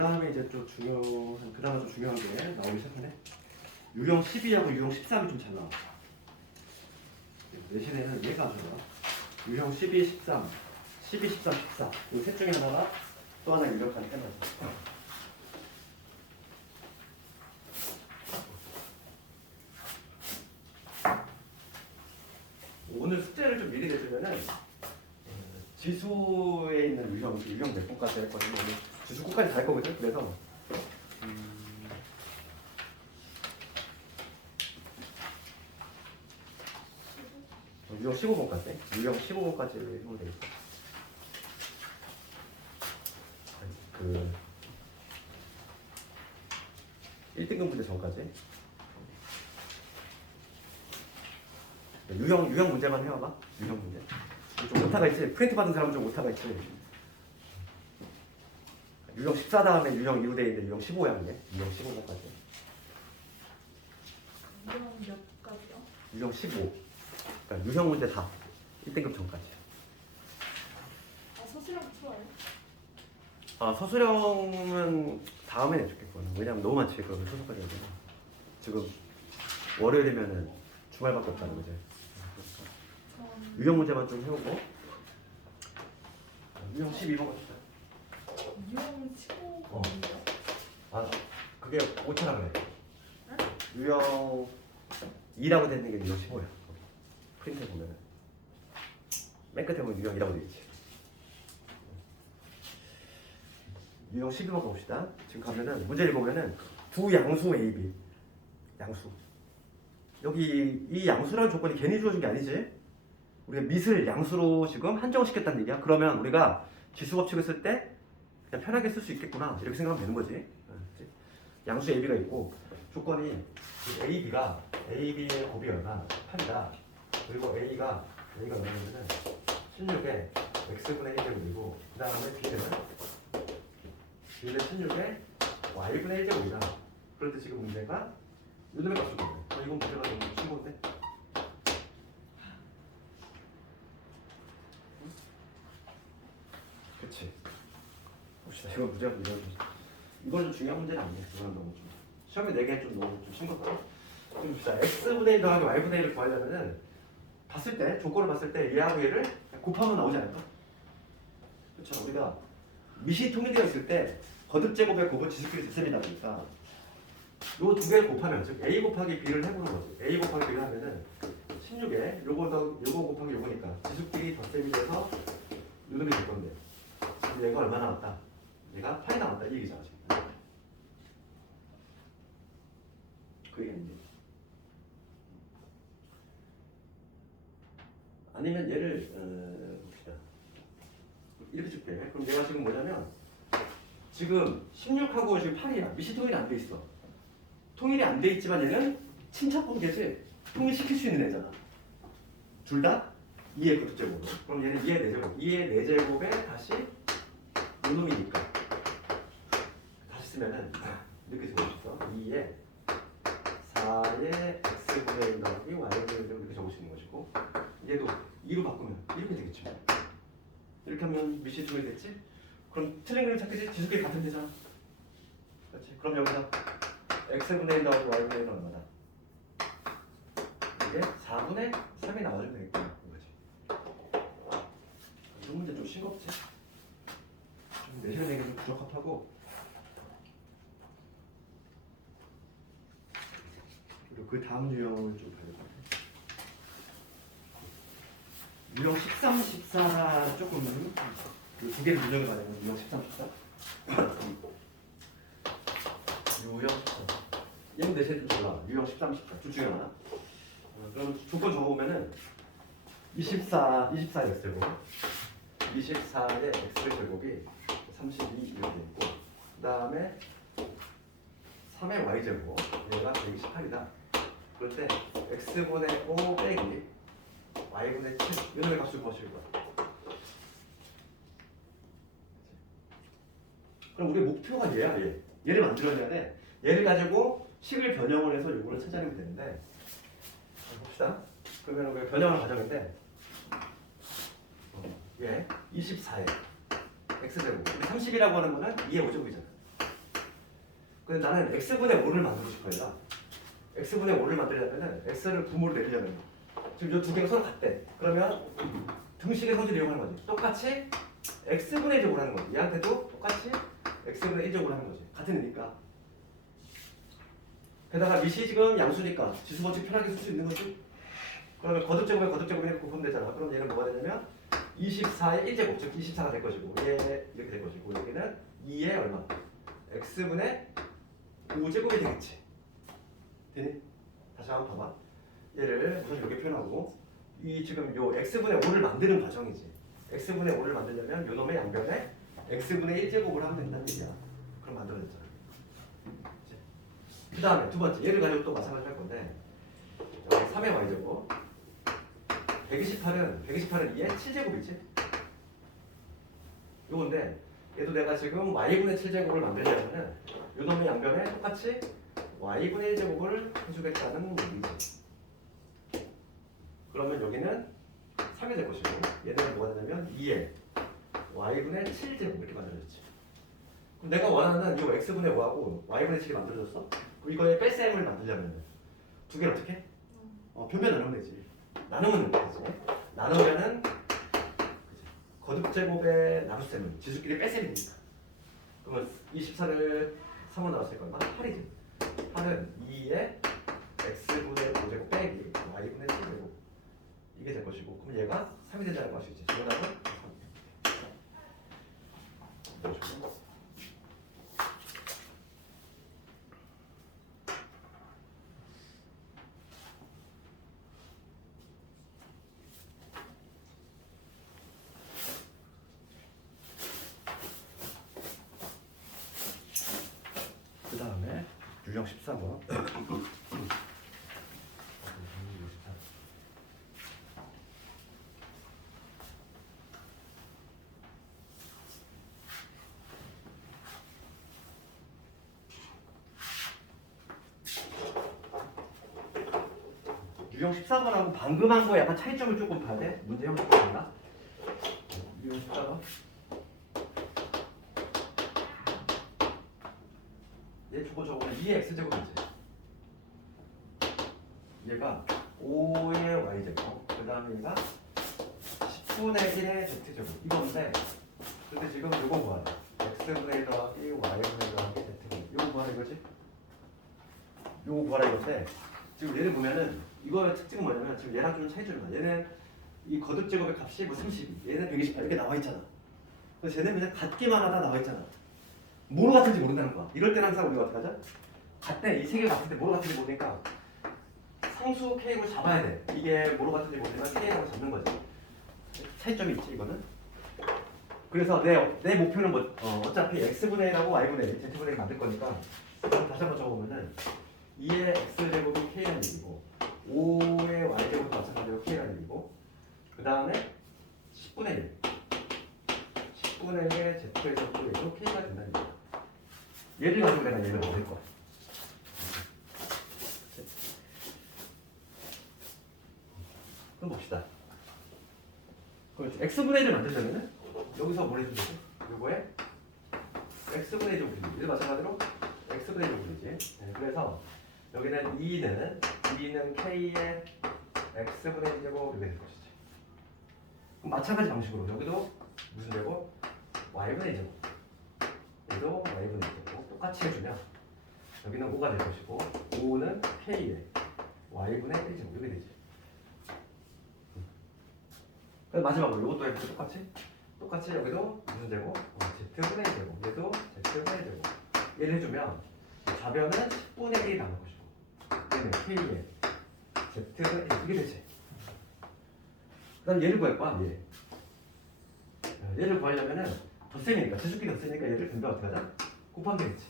다음에 이제 좀 중요한, 그나마 좀 중요한 게 나오기 시작하네. 유형 12하고 유형 13이 좀 잘 나와. 내신에는 얘가 안 좋아. 유형 12, 13, 12, 13, 14. 이 셋 중에 하나가 또 하나 유력한 테마죠. 오늘 숙제를 좀 미리 내주면은 지수에 있는 유형 몇 번까지 할 거냐면 오늘 지수 끝까지 다 할 거거든. 그래서 유형 15번까지, 유형 15번까지 하면 되겠다. 그 1등급 문제 전까지. 유형 문제만 해와봐. 유형 문제. 좀 오타가 있지. 프린트 받은 사람은 좀 오타가 있지. 유형 14 다음에 유형 2대인데 유형 15야 이게. 유형 15번까지. 유형 몇 가지요? 유형 15. 그러니까 유형 문제 다 1등급 전까지. 아 서술형 추워요? 아 서술형은 다음에 내줄겠구나. 왜냐면 너무 많지. 그러면 소속까지 해야 되나. 지금 월요일이면은 주말밖에 없다는 거지. 유형 문제만 좀 해보고. 유형 12번 갑시다. 유형 15 어. 인데요? 아 그게 오차라 그래. 응? 유형 2라고 되는 게 유형 15야. 프린트에 보면은 맨 끝에 보면 유형 2라고 되어있지. 유형 12번 봅시다. 지금 가면은 문제를 보면은 두 양수 AB 양수. 여기 이 양수라는 조건이 괜히 주어진 게 아니지. 우리가 밑을 양수로 지금 한정시켰다는 얘기야. 그러면 우리가 지수 법칙을 쓸 때 그냥 편하게 쓸 수 있겠구나 이렇게 생각하면 되는 거지. 양수 AB가 있고 조건이 AB가 AB의 곱이 얼마? 8이다. 그리고 A가 얼마냐면은 16에 X분의 1제곱이고 그 다음에 B는 16에 Y분의 1제곱이다. 그럴 때 지금 문제가 요놈의 값을 구해. 이건 문제가 너무 쉬운 건데. 그치. 봅시다. 이건 문제가 이건 좀 중요한 문제는 아니에요. 이건 너무 좀 시험에 내게 좀 너무 좀 심각하다. 좀 봅시다. X분의 1 더하기 Y분의 1을 구하려면은 봤을 때 조건을 봤을 때 얘하고 얘를 곱하면 나오지 않을까? 그렇죠. 우리가 밑이 통일되어 있을 때 거듭 제곱의 곱은 지수끼리 곱셈이다 보니까 요 두 개를 곱하면 즉 A 곱하기 B를 해보는 거지. A 곱하기 B를 하면은 16에 요거 곱하기 요거니까 지수끼리 덧셈이 돼서 요놈이 될 건데 지금 얘가 얼마 나왔다? 얘가 8이 나왔다 이 얘기잖아 지금. 그 얘기인데. 아니면 얘를 봅시다. 이렇게 줄게. 그럼 얘가 지금 뭐냐면 지금 16하고 지금 8이야. 밑이 통일이 안 돼 있어. 통일이 안 돼 있지만 얘는 친척분계지 통일시킬 수 있는 애잖아. 둘 다 2의 거듭제곱. 그럼 얘는 2의 4제곱. 2의 4제곱에 다시 요놈이니까 다시 쓰면은 이렇게 적어주겠어. 2의 4의 x분의 1 더하기 y분의 1을 이렇게 적을 수 있는 것이고 얘도 2로 바꾸면 이렇게 되겠죠. 이렇게 하면 밑이 통일이 됐지? 그럼 틀린 그림 찾겠지? 지수끼리 같은 데잖아. 그렇지? 그럼 여기서 x분의 1 더하기 y분의 1은 얼마다? 이게 4분의 3이 나와주면 되겠구나. 이런 문제 좀 싱겁지? 좀 내셔야 되게 좀 부적합하고 그리고 그 다음 유형을 좀 봐야 될 것 같아요. 유형 13, 14 조금 그 두 개를 유형을 봐야되면 유형 13, 14 유형 13 얘는 내셔야 좀 달라. 유형 13, 14 둘 중에 하나. 그럼 조건 적어보면은 24의 x제곱 24의 x제곱이 32 이렇게 있고 그 다음에 3의 y제곱 얘가 128이다. 그럴 때 x분의 5 빼기 y분의 7 이놈의 값을 구하실 거야. 그럼 우리 목표가 얘야. 얘를 만들어내야 돼. 얘를 가지고 식을 변형을 해서 요거를 찾아내면 되는데 봅시다. 그러면 우리가 변형을 가정인데 얘 24에 x제곱 30이라고 하는 거는 2의 5제곱이잖아. 근데 나는 x분의 5를 만들고 싶어요. x분의 5를 만들려면은 x를 분모로 내리려면 지금 이 두 개가 서로 같대. 그러면 등식의 성질을 이용하는 거지. 똑같이 x분의 1제곱을 하는 거지. 얘한테도 똑같이 x분의 1제곱을 하는 거지. 같은 애니까. 게다가 밑이 지금 양수니까 지수 법칙 편하게 쓸 수 있는 거지. 그러면 거듭제곱에 거듭제곱 해놓고 보면 되잖아. 그럼 얘는 뭐가 되냐면 24의 1제곱, 즉 24가 될 것이고 얘 이렇게 될 것이고 여기는 2의 얼마? x분의 5제곱이 되겠지. 되니? 다시 한번 봐봐. 얘를 우선 이렇게 표현하고 이 지금 요 x분의 5를 만드는 과정이지. x분의 5를 만들려면 요 놈의 양변에 x분의 1제곱을 하면 된다는 얘기야. 그럼 만들어졌잖아. 그 다음에 두 번째 얘를 가지고 또 마찬가지로 할 건데 3의 y제곱 128은 2의 7제곱이지. 요건데 얘도 내가 지금 y분의 7제곱을 만들려면은 요 놈의 양변에 똑같이 y분의 1제곱을 해주겠다는 얘기지. 그러면 여기는 3이 될 것이고 얘는 뭐가 되냐면 2의 y분의 7제곱 이렇게 만들어졌지. 그럼 내가 원하는 이 x분의 5하고 y분의 7이 만들어졌어? 그럼 이거의 뺄셈을 만들려면 두 개를 어떻게 해? 변면 나누면 되지. 나누면 되지. 나누면은 거듭제곱의 나눗셈은 지수끼리 뺄셈이니까. 그러면 24를 3으로 나왔으니까 얼마? 8이지. 8은 2의 x분의 5제곱 빼기 y분의 7제곱 이게 될 것이고 그럼 얘가 3이 된다는 것이지. 정답은 3. 그 다음에 유형 14번. 유형 14번하고 방금 한 거에 약간 차이점을 조금 봐야 돼. 문제형 14번이나 유형 14번. 얘 저거는 2의 x제곱이지. 얘가 5의 y제곱 그 다음에 얘가 10분의 1의 z제곱 이건데 근데 지금 요거 뭐야? x분의 1 더하기 y분의 1 더하기 z제곱 요거 뭐하는 이거지? 요거 뭐하라 이건데 지금 얘를 보면은 이거의 특징은 뭐냐면 지금 얘랑 좀 차이점이 나. 얘는 이 거듭제곱의 값이 뭐 32, 얘는 128 이렇게 나와 있잖아. 그래서 쟤는 그냥 같기만 하다 나와 있잖아. 뭐로 같은지 모른다는 거야. 이럴 때는 항상 우리가 어떻게 하죠? 같대 이 세 개 같은데 뭐로 같은지 모르니까 상수 K를 잡아야 돼. 이게 뭐로 같은지 모르면 K라고 잡는 거지. 차이점이 있지 이거는. 그래서 내 목표는 뭐 어차피 x분의 1하고 y분의 1, z분의 1 만들 거니까 다시 한번 적어보면은 2의 x제곱이 k라는 얘기고 5의 y제곱도 마찬가지로 k라는 얘기고 그 다음에 10분의 1 10분의 1의 z제곱도 k가 된다는 얘기야. 얘를 가지고 내가 얘를 얻을 거야. 그럼 봅시다. 그럼 x분의 1을 만들려면은 여기서 뭘 해주면 되지? 요거에 x분의 1을 굴리지. 얘도 마찬가지로 x분의 1을 굴리지. 네, 그래서 여기는 2는 k의 x분의 1제곱 이렇게 될 것이지. 그럼 마찬가지 방식으로 여기도 무슨 제곱? y분의 1제곱. 여기도 y분의 1제곱 똑같이 해주면 여기는 5가 될 것이고 5는 k의 y분의 1제곱 이렇게 되지. 그럼 마지막으로 이것도 해보죠. 똑같이 여기도 무슨 제곱? z분의 1제곱 얘도 z분의 1제곱 얘를 해주면 좌변은 10분의 1이 나올 것이고 얘는 k의 z분의 1 이게 되지. 그 다음 얘를 구할 거야. 얘를 구하려면은 덧셈이니까 지수끼리 덧셈이니까 얘를 변변 어떻게 하자? 곱하면 되겠지.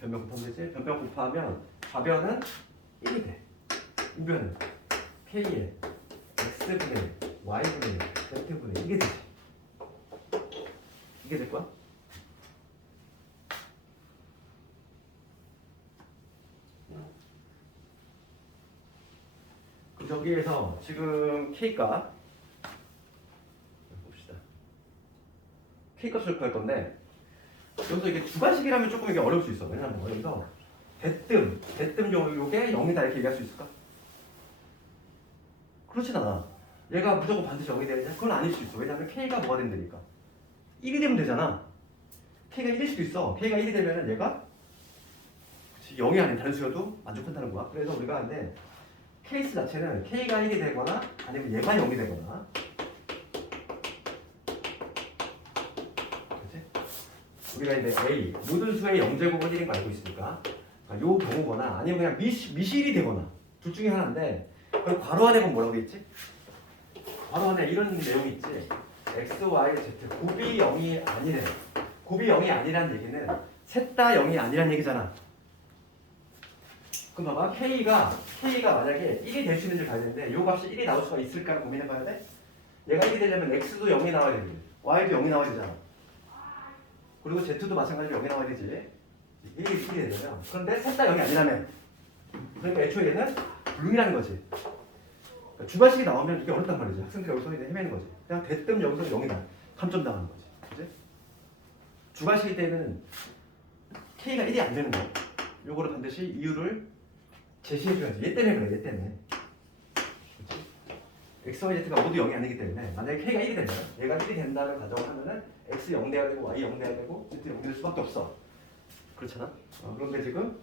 변변 곱하면 되지. 변변 곱하면 좌변은 1이 돼. 우변은 k의 x분의 1, y분의 1, z분의 1 이게 되지. 이게 될 거야? 여기에서 지금 k값 봅시다. k값을 구할 건데 여기서 이게 주관식이라면 조금 이게 어려울 수 있어. 왜냐면 여기서 대뜸 요게 0이다 이렇게 얘기할 수 있을까? 그렇진 않아. 얘가 무조건 반드시 0이 되냐? 그건 아닐 수 있어. 왜냐면 K가 뭐가 된다니까? 1이 되면 되잖아. K가 1일 수도 있어. K가 1이 되면은 얘가 0이 아닌 다른 수여도 만족한다는 거야. 그래서 우리가 근데 케이스 자체는 K가 1이 되거나 아니면 얘가 0이 되거나 그치? 우리가 이제 A 모든 수의 0제곱은 1인 거 알고 있으니까 요 경우거나 아니면 그냥 미실이 되거나 둘 중에 하나인데 그럼 괄호 안에 보면 뭐라고 돼 있지? 괄호 안에 이런 내용이 있지. X, Y, Z 곱이 0이 아니래. 곱이 0이 아니란 얘기는 셋 다 0이 아니란 얘기잖아. 그럼 봐봐. K가 만약에 1이 될 수 있는지 봐야 되는데 요 값이 1이 나올 수가 있을까 고민해 봐야 돼. 얘가 1이 되려면 X도 0이 나와야 되지. Y도 0이 나와야 되잖아. 그리고 Z도 마찬가지로 0이 나와야 되지. 1이 되려면. 그런데 셋 다 0이 아니라면 그러니까 애초에 얘는 불응이라는 거지. 그러니까 주관식이 나오면 이게 어렵단 말이지. 학생들이 여기서 헤매는 거지. 그냥 대뜸 여기서 0이다. 감점당하는 거지. 그치? 주관식일 때는 K가 1이 안 되는 거야. 요거를 반드시 이유를 제시해줘야지. 얘 때문에 그래. 얘 때문에. 그치? X, Y, Z가 모두 0이 아니기 때문에 만약에 K가 1이 된다. 얘가 1이 된다는 가정을 하면은 X 0 돼야 되고 Y 0 돼야 되고 Z 0 될 수밖에 없어. 그렇잖아? 그런데 지금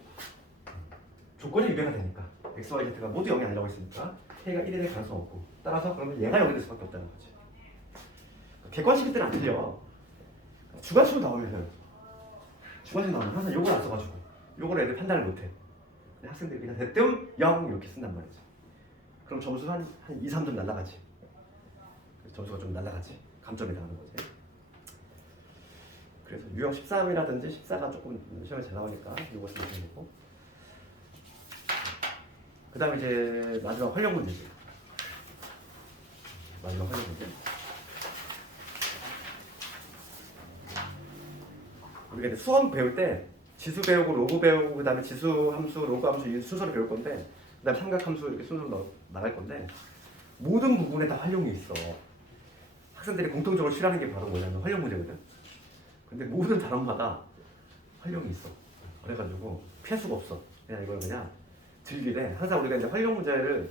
조건이 유배가 되니까 X, Y, Z가 모두 0이 아니라고 했으니까 K가 1이 될 가능성 없고 따라서 그러면 얘가 0이 될 수밖에 없다는 거지. 객관식일 때는 안 틀려. 주관식으로 나오면 주관식 나오면 항상 요걸 안 써가지고 요걸 애들 판단을 못해. 학생들이 그냥 대뜸 0 이렇게 쓴단 말이지. 그럼 점수 한 2, 3점 날라가지. 점수가 좀 날라가지. 감점이 나오는 거지. 그래서 유형 13이라든지 14가 조금 시험에 잘 나오니까 이거 쓰면 되고. 그 다음에 이제 마지막 활용 문제지. 마지막 활용 문제. 우리가 이제 수험 배울 때 지수 배우고 로그 배우고 그 다음에 지수 함수, 로그 함수 이 순서를 배울 건데 그 다음에 삼각 함수 이렇게 순서로 나갈 건데 모든 부분에 다 활용이 있어. 학생들이 공통적으로 싫어하는 게 바로 뭐냐면 활용 문제거든. 근데 모든 단원마다 활용이 있어. 그래가지고 피할 수가 없어. 그냥 이걸 그냥 들리래. 항상 우리가 이제 활용 문제를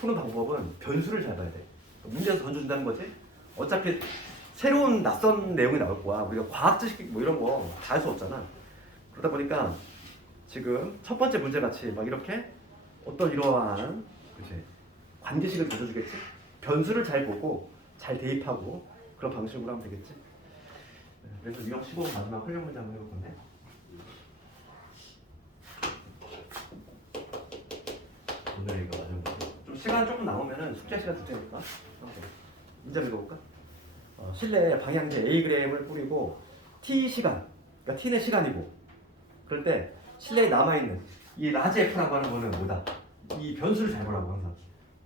푸는 방법은 변수를 잘 봐야 돼. 문제에서 던져준다는 거지. 어차피 새로운 낯선 내용이 나올 거야. 우리가 과학 지식 뭐 이런 거 다 할 수 없잖아. 그러다 보니까 지금 첫 번째 문제 같이 막 이렇게 어떤 이러한 그치? 관계식을 던져주겠지. 변수를 잘 보고 잘 대입하고 그런 방식으로 하면 되겠지. 그래서 유형 15 마지막 활용 문제 한번 해볼 건데. 오늘 이거 마지막 문제. 좀 시간 조금 나오면은 숙제 시간 줄 테니까. 문제 읽어볼까? 실내에 방향제 Ag을 뿌리고 T 시간, 그러니까 T는 시간이고 그럴 때 실내에 남아있는 이 라지 F라고 하는 거는 뭐다? 이 변수를 잘 보라고 항상.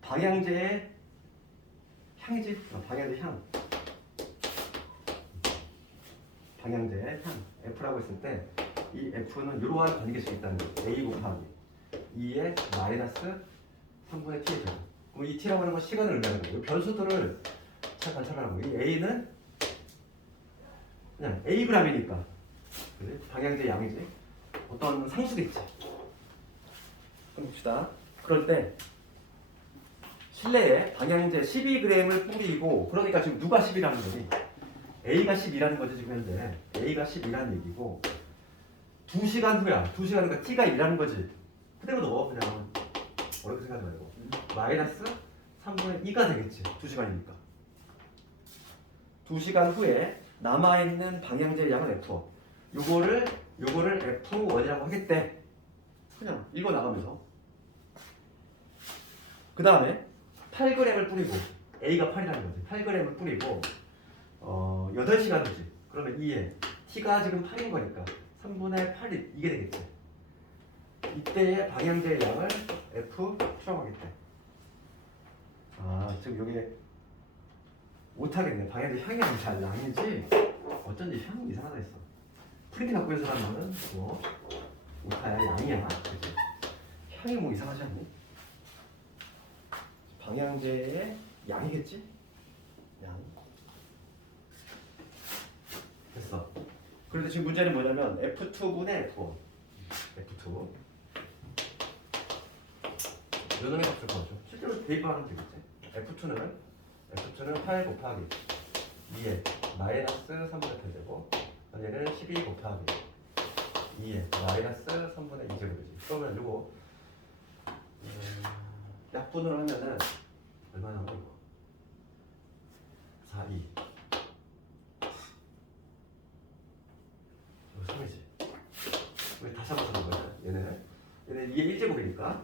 방향제의 향이지? 방향제 향. 방향제의 향. F라고 했을 때 이 F는 이러한 관계식이 있다는 거예요. A 곱하기 2의 마이너스 3분의 T의 제곱. 그럼 이 T라고 하는 건 시간을 의미하는 거예요. 변수들을 잘 관찰하라고. 이 A는 그냥 Ag이니까 방향제 양이지. 어떤 상수겠지. 그럼 봅시다. 그럴 때 실내에 방향제 12g을 뿌리고 그러니까 지금 누가 10이라는 거니? A가 10이라는 거지 지금 현재. A가 10이라는 얘기고 2시간 후야. 2시간이니까 T가 1이라는 거지. 그대로 넣어 그냥. 어렵게 생각하지 말고. 마이너스 3분의 2가 되겠지. 2시간이니까. 2시간 후에 남아있는 방향제 양은 F. 요거를 F1이라고 하겠대. 그냥 읽어 나가면서. 그 다음에 8g을 뿌리고 A가 8이라는 거지. 8g을 뿌리고 8시간 후지. 그러면 2에 T가 지금 8인 거니까 3분의 8이 이게 되겠지. 이때의 방향제 양을 F 추정하겠대. 지금 여기 못하겠네. 방향제 향이 잘 양이지. 어쩐지 향이 이상하다 했어. 프린트 갖고 있는 사람은 뭐 오타야 양이야. 그치? 향이 뭐 이상하지 않니? 방향제의 양이겠지? 양. 됐어. 그런데 지금 문제는 뭐냐면 F2분의 F1. F2. 요놈의 값을 구하죠. 실제로 대입만 하면 되겠지. F2는 8 곱하기 2에 마이너스 3분의 편제고, 얘는 12 곱하기 2에 마이너스 3분의 2제곱이지. 그러면 요거 약분을 하면은 얼마나 나와 이거? 4, 2. 이거 3이지. 우리 다시 한번 쓰는 거야. 얘는 2의 1제곱이니까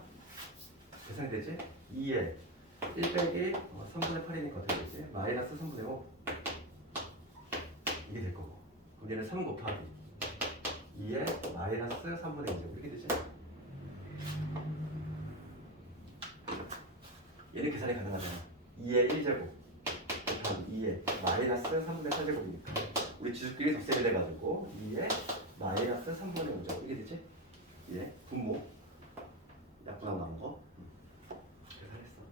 계산이 되지? 2에 1 빼기 3분의 8이니까 어떻게 되지? 마이너스 3분의 5. 이게 될 거고. 그럼 얘는 3 곱하기 2에 마이너스 3분의 2제곱. 이렇게 되지? 얘는 계산이 가능하잖아. 2의 1제곱 곱하기 2의 마이너스 3분의 4제곱이니까 우리 지수끼리 덧셈이 돼가지고 2의 마이너스 3분의 5제곱. 이게 되지? 예, 분모 약분하고 나온 거. 계산했어.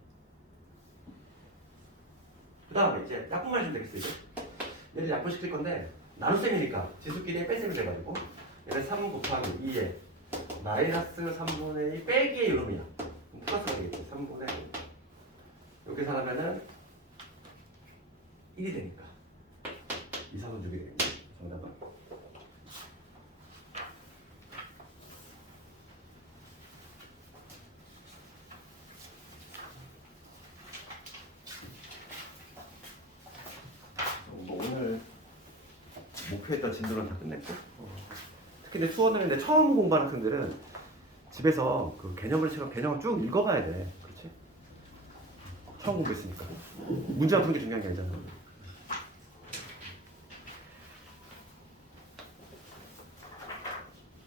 그 다음에 이제 약분만 해주면 되겠어. 이제 얘를 약분시킬 건데 나눗셈이니까 지수끼리 뺄셈이 돼가지고 얘는 3 곱하기 2에 마이너스 3분의 2 빼기의 요놈이야. 그럼 플러스가 되겠지. 3분의 2. 이렇게 계산하면은 1이 되니까 2, 3은 6이 되겠네. 정답은 오늘 목표했던 진도는 다 끝냈고, 특히 이제 수원을 이제 처음 공부하는 학생들은 집에서 그 개념을 쭉 읽어봐야 돼. 그렇지? 처음 공부했으니까 문제가 푸는 게 중요한 게 아니잖아.